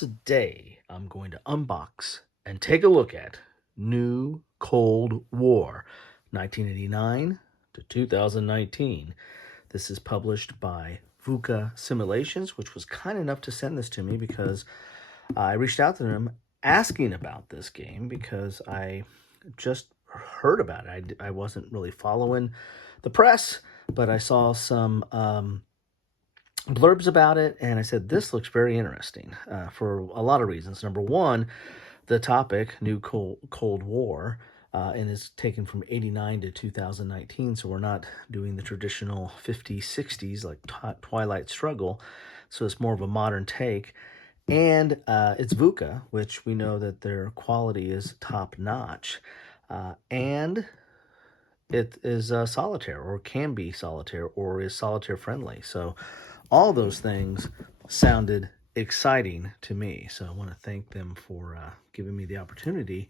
Today, I'm going to unbox and take a look at New Cold War, 1989 to 2019. This is published by VUCA Simulations, which was kind enough to send this to me because I reached out to them asking about this game because I just heard about it. I wasn't really following the press, but I saw some blurbs about it, and I said, this looks very interesting for a lot of reasons. Number one, the topic, New Cold War, and is taken from 89 to 2019, so we're not doing the traditional 50s, 60s like Twilight Struggle, so it's more of a modern take. And it's VUCA, which we know that their quality is top-notch, and it is solitaire, or can be solitaire, or is solitaire friendly. So all those things sounded exciting to me. So I want to thank them for giving me the opportunity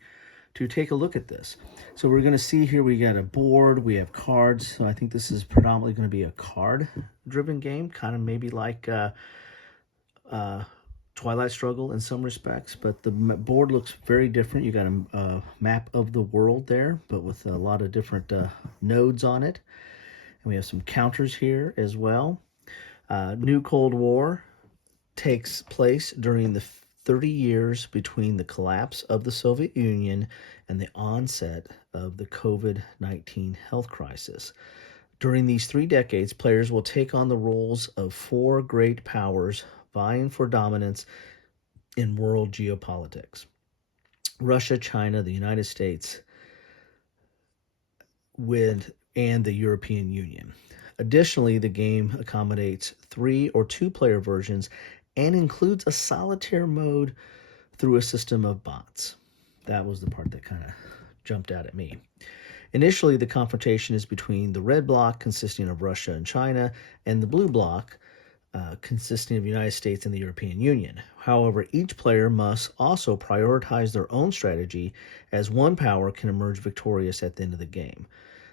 to take a look at this. So we're going to see here, we got a board, we have cards. So I think this is predominantly going to be a card-driven game, kind of maybe like Twilight Struggle in some respects, but the board looks very different. You got a map of the world there, but with a lot of different nodes on it. And we have some counters here as well. New Cold War takes place during the 30 years between the collapse of the Soviet Union and the onset of the COVID-19 health crisis. During these 3 decades, players will take on the roles of 4 great powers vying for dominance in world geopolitics: Russia, China, the United States, and the European Union. Additionally, the game accommodates 3 or 2-player versions and includes a solitaire mode through a system of bots. That was the part that kind of jumped out at me. Initially, the confrontation is between the red bloc, consisting of Russia and China, and the blue bloc, consisting of the United States and the European Union. However, each player must also prioritize their own strategy, as one power can emerge victorious at the end of the game.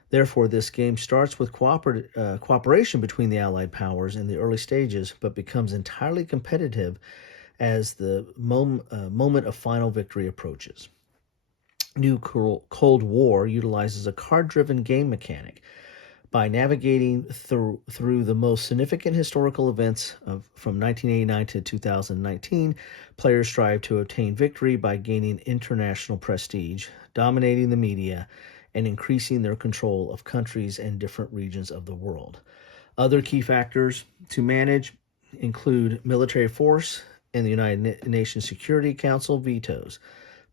Therefore, this game starts with cooperation between the Allied powers in the early stages, but becomes entirely competitive as the moment of final victory approaches. New Cold War utilizes a card-driven game mechanic. By navigating through the most significant historical events from 1989 to 2019, players strive to obtain victory by gaining international prestige, dominating the media, and increasing their control of countries and different regions of the world. Other key factors to manage include military force and the United Nations Security Council vetoes.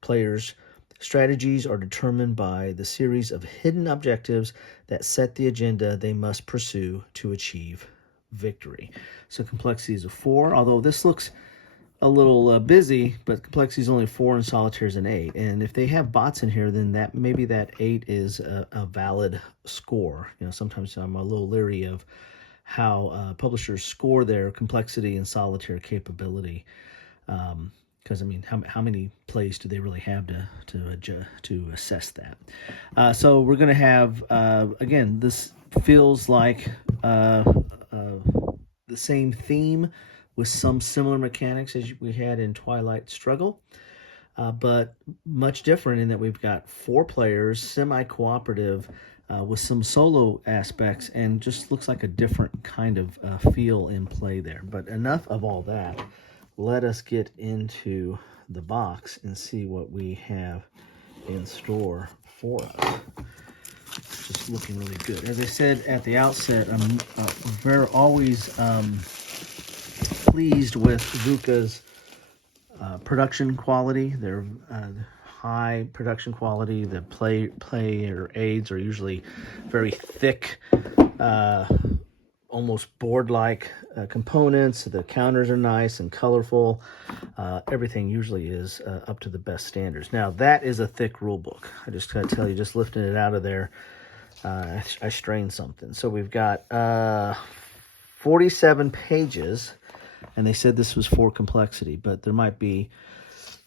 Players' strategies are determined by the series of hidden objectives that set the agenda they must pursue to achieve victory. So complexity is a 4, although this looks a little busy, but complexity is only 4 and solitaire is an 8. And if they have bots in here, then maybe that 8 is a valid score. You know, sometimes I'm a little leery of how publishers score their complexity and solitaire capability. Because I mean, how many plays do they really have to assess that? So we're going to have again. This feels like the same theme with some similar mechanics as we had in Twilight Struggle, but much different in that we've got 4 players, semi-cooperative, with some solo aspects, and just looks like a different kind of feel in play there. But enough of all that. Let us get into the box and see what we have in store for us. It's just looking really good. As I said at the outset, I'm always pleased with VUCA's production quality. Their high production quality. The player aids are usually very thick, almost board-like components. The counters are nice and colorful. Everything usually is up to the best standards. Now, that is a thick rule book. I just got to tell you, just lifting it out of there, I strained something. So we've got 47 pages, and they said this was for complexity, but there might be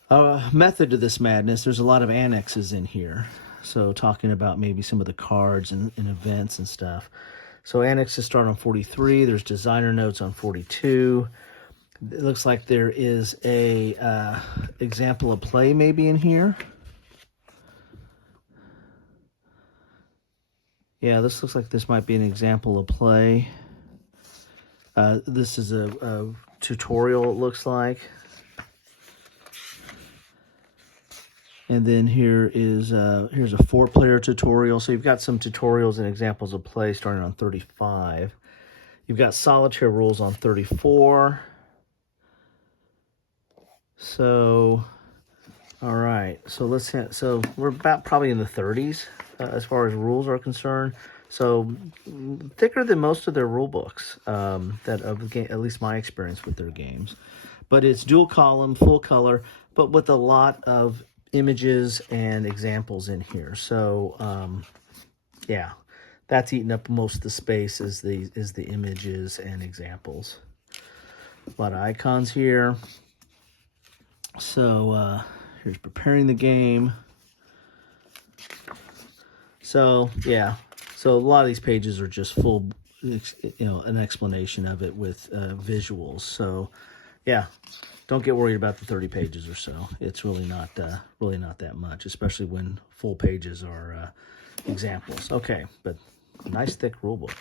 a method to this madness. There's a lot of annexes in here, so talking about maybe some of the cards and events and stuff. So annexes start on 43. There's designer notes on 42. It looks like there is a example of play maybe in here. Yeah, this looks like this might be an example of play. This is a tutorial, it looks like. And then here is here's a 4-player tutorial. So you've got some tutorials and examples of play starting on 35. You've got solitaire rules on 34. So, all right. So we're about probably in the 30s as far as rules are concerned. So thicker than most of their rule books that of the game, at least my experience with their games. But it's dual column, full color, but with a lot of images and examples in here. So yeah, that's eating up most of the space is the images and examples. A lot of icons here. So here's preparing the game. So yeah, so a lot of these pages are just full, an explanation of it with visuals. So yeah, don't get worried about the 30 pages or so. It's really not that much, especially when full pages are examples. Okay, but nice thick rule book.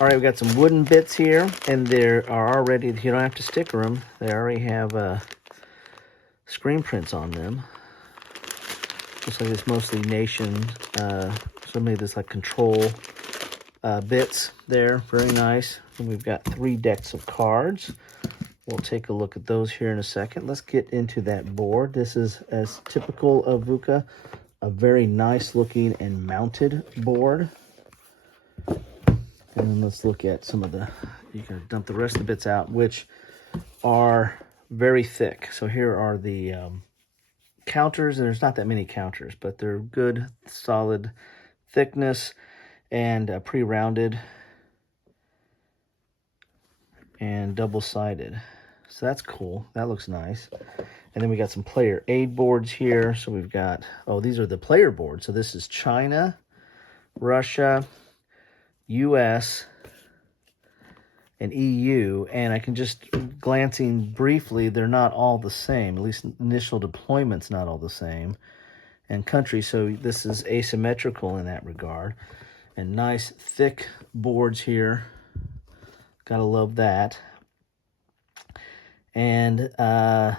All right, we got some wooden bits here, and there are already, you don't have to sticker them. They already have screen prints on them. Looks like it's mostly nation. So maybe there's like control bits there. Very nice. And we've got 3 decks of cards. We'll take a look at those here in a second. Let's get into that board. This is, as typical of VUCA, a very nice looking and mounted board. And then let's look at some of the, you can dump the rest of the bits out, which are very thick. So here are the counters, and there's not that many counters, but they're good, solid thickness and pre-rounded and double-sided. So that's cool. That looks nice. And then we got some player aid boards here. So we've got, oh, these are the player boards. So this is China, Russia, US, and EU. And I can just, glancing briefly, they're not all the same. At least initial deployment's not all the same. And country, so this is asymmetrical in that regard. And nice thick boards here. Gotta love that. And a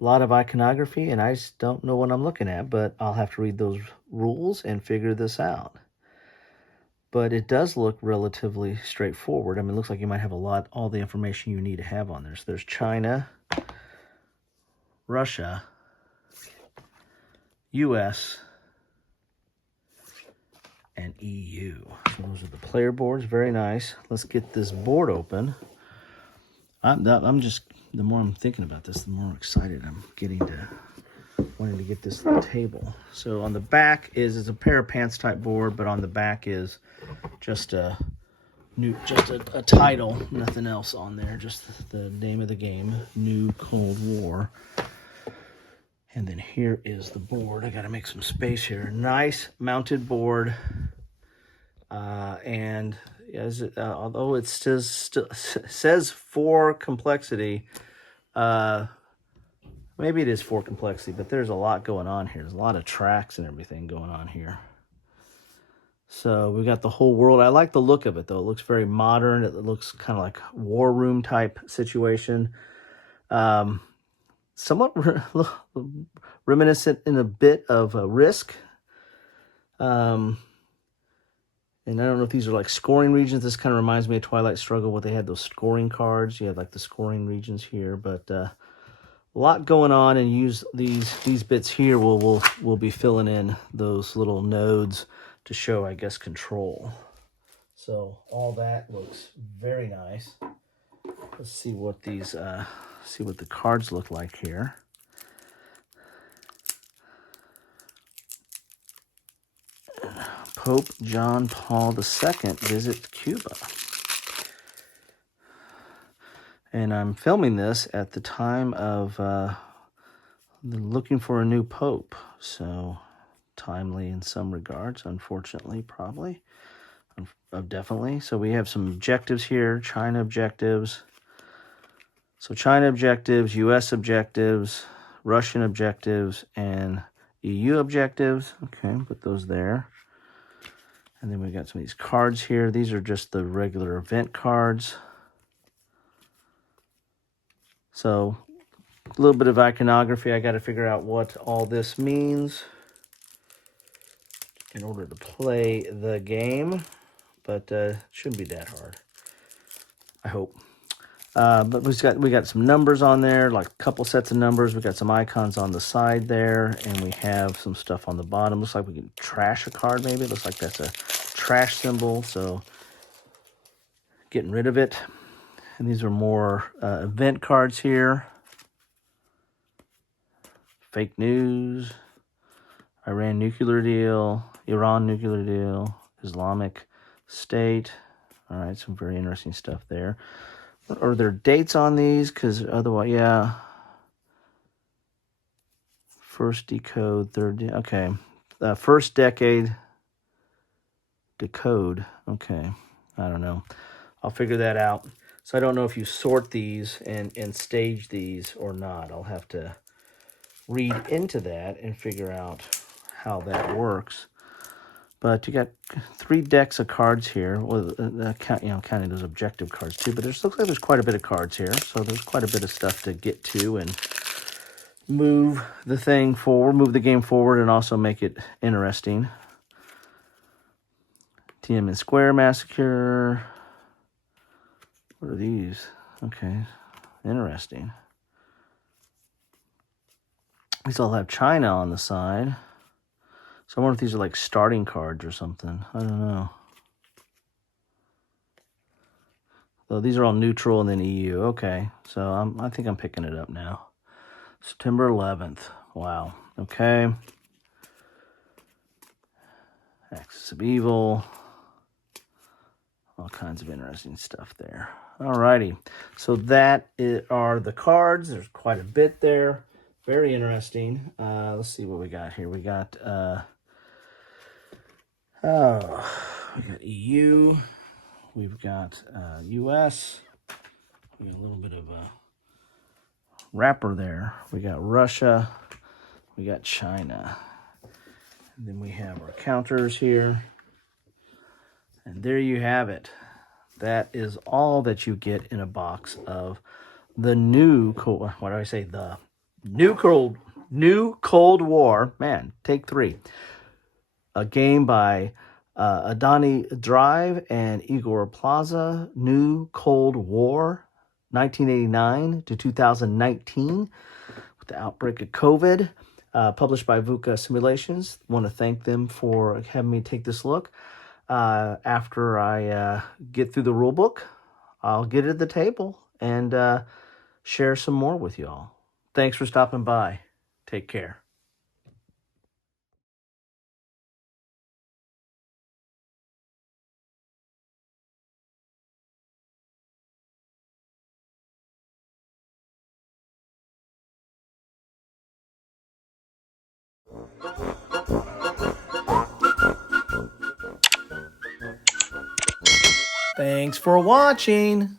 lot of iconography, and I just don't know what I'm looking at, but I'll have to read those rules and figure this out. But it does look relatively straightforward. I mean, it looks like you might have all the information you need to have on there. So there's China, Russia, US, and EU. So those are the player boards. Very nice. Let's get this board open. I'm just, the more I'm thinking about this, the more excited I'm getting to wanting to get this to the table. So on the back is a pair of pants type board, but on the back is just a title, nothing else on there, just the name of the game, New Cold War. And then here is the board. I got to make some space here. Nice mounted board. And as although it still says 4 complexity, maybe it is 4 complexity, but there's a lot going on here. There's a lot of tracks and everything going on here. So we got the whole world. I like the look of it, though. It looks very modern. It looks kind of like war room type situation. Somewhat reminiscent in a bit of Risk. And I don't know if these are like scoring regions. This kind of reminds me of Twilight Struggle, where they had those scoring cards. You have like the scoring regions here, but a lot going on. And use these bits here. We'll be filling in those little nodes to show, I guess, control. So all that looks very nice. Let's see what these see what the cards look like here. Pope John Paul II visits Cuba. And I'm filming this at the time of looking for a new pope. So timely in some regards, unfortunately, probably. Definitely. So we have some objectives here, China objectives. So China objectives, US objectives, Russian objectives, and EU objectives. Okay, put those there. And then we got some of these cards here. These are just the regular event cards. So a little bit of iconography. I got to figure out what all this means in order to play the game, but it shouldn't be that hard, I hope. But we got some numbers on there, like a couple sets of numbers. We got some icons on the side there, and we have some stuff on the bottom. Looks like we can trash a card, maybe. It looks like that's a trash symbol, so getting rid of it. And these are more event cards here. Fake news, Iran nuclear deal, Iran nuclear deal, Islamic State. All right, some very interesting stuff there. Are there dates on these? Because otherwise, yeah. First decode, okay. First decade decode. Okay, I don't know. I'll figure that out. So I don't know if you sort these and stage these or not. I'll have to read into that and figure out how that works. But you got 3 decks of cards here. Well, counting those objective cards too. But looks like there's quite a bit of cards here. So there's quite a bit of stuff to get to and move the thing forward, move the game forward, and also make it interesting. Tiananmen Square Massacre. What are these? Okay, interesting. These all have China on the side. So I wonder if these are like starting cards or something. I don't know. So these are all neutral and then EU. Okay, so I think I'm picking it up now. September 11th. Wow. Okay. Axis of Evil. All kinds of interesting stuff there. Alrighty. So that are the cards. There's quite a bit there. Very interesting. Let's see what we got here. We got we got EU. We've got US. We got a little bit of a wrapper there. We got Russia. We got China. And then we have our counters here. And there you have it. That is all that you get in a box of the new Cold War. Man, take 3. A game by Adani Drive and Igor Plaza, New Cold War, 1989 to 2019, with the outbreak of COVID, published by VUCA Simulations. Want to thank them for having me take this look. After I get through the rule book, I'll get at the table and share some more with y'all. Thanks for stopping by. Take care. Thanks for watching.